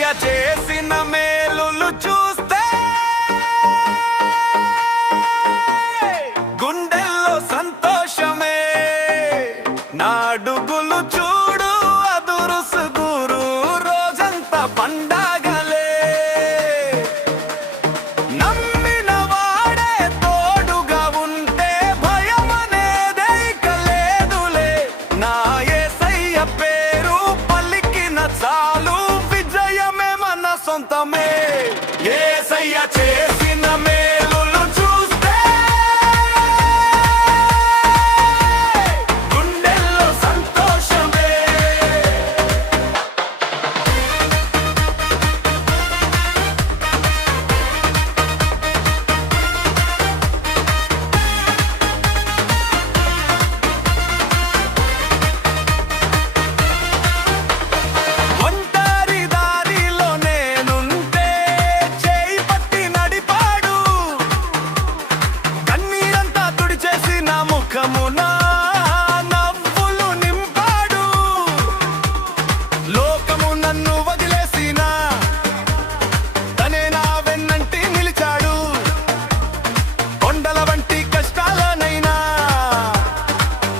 యేసయ్య చేసిన మేలులు చూస్తే గుండెల్లో సంతోషమే. నాడుగులు చూడు అదురుసుగురు రోజంతా పండగలే. నమ్మిన వాడే తోడుగా ఉంటే భయమనేదే ఇక లేదులే. నా యేసయ్య పేరు పలికిన చాలు విజయమే మన సొంతమే. యేసయ్య చేసిన మేలులు చూస్తే గుండెల్లో సంతోషమే. ఒంటరి దారిలో నేనుంటే చేయి పట్టి నడిపాడు. కన్నీరంతా తుడిచేసి నా ముఖమున నవ్వులు నింపాడు. లోకము నన్ను వదిలేసిన తనే నా వెన్నంటి నిలిచాడు. కొండల వంటి కష్టాలనైనా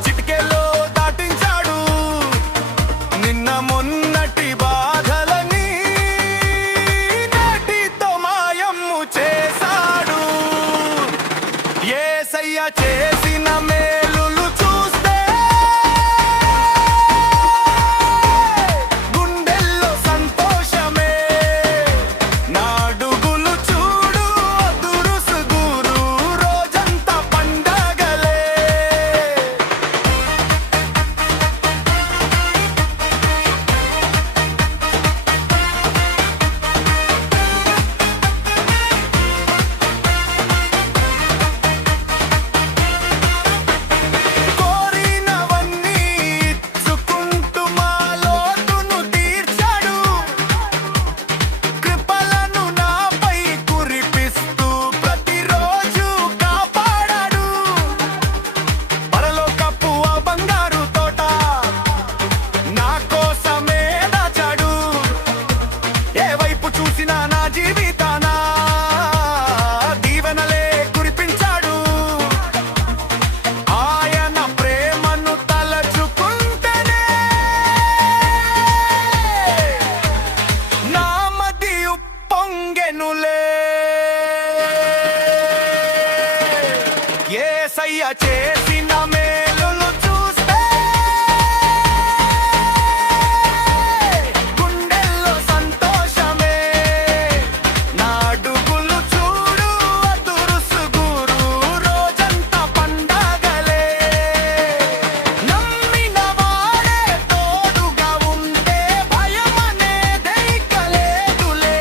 చిటికెలో దాటించాడు. నిన్న మొన్నటి బాధలని నాటితో మాయమ్ము చేశాడు. యేసయ్య చేసిన మేలులు చూస్తే గుండెల్లో సంతోషమే. నాడుగులు చూడు అదురుసుగురు రోజంతా పండగలే. కోరినవన్నీ ఇచ్చుకుంటూ మా లోటును తీర్చాడు. కృపలను నాపై కురిపిస్తూ ప్రతిరోజు కాపాడాడు. పరలోకపు ఆ బంగారు తోట నా కోసమే దాచాడు. ఏ వైపు చూసినా నా జీవితాన దీవెనలే కురిపించాడు. ఆయన ప్రేమను తలచుకుంటేనే నా మది ఉప్పొంగెనులే. యేసయ్య చేసిన మేలులు చూస్తే గుండెల్లో సంతోషమే. నాడుగులు చూడు అదురుసుగురు రోజంతా పండగలే. నమ్మిన వాడే తోడుగా ఉంటే భయమనేదే ఇక లేదులే.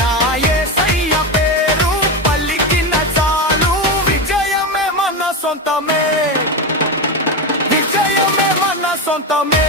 నా యేసయ్య పేరు పలికిన చాలు విజయమే మన సొంతమే. విజయమే మన సొంతమే.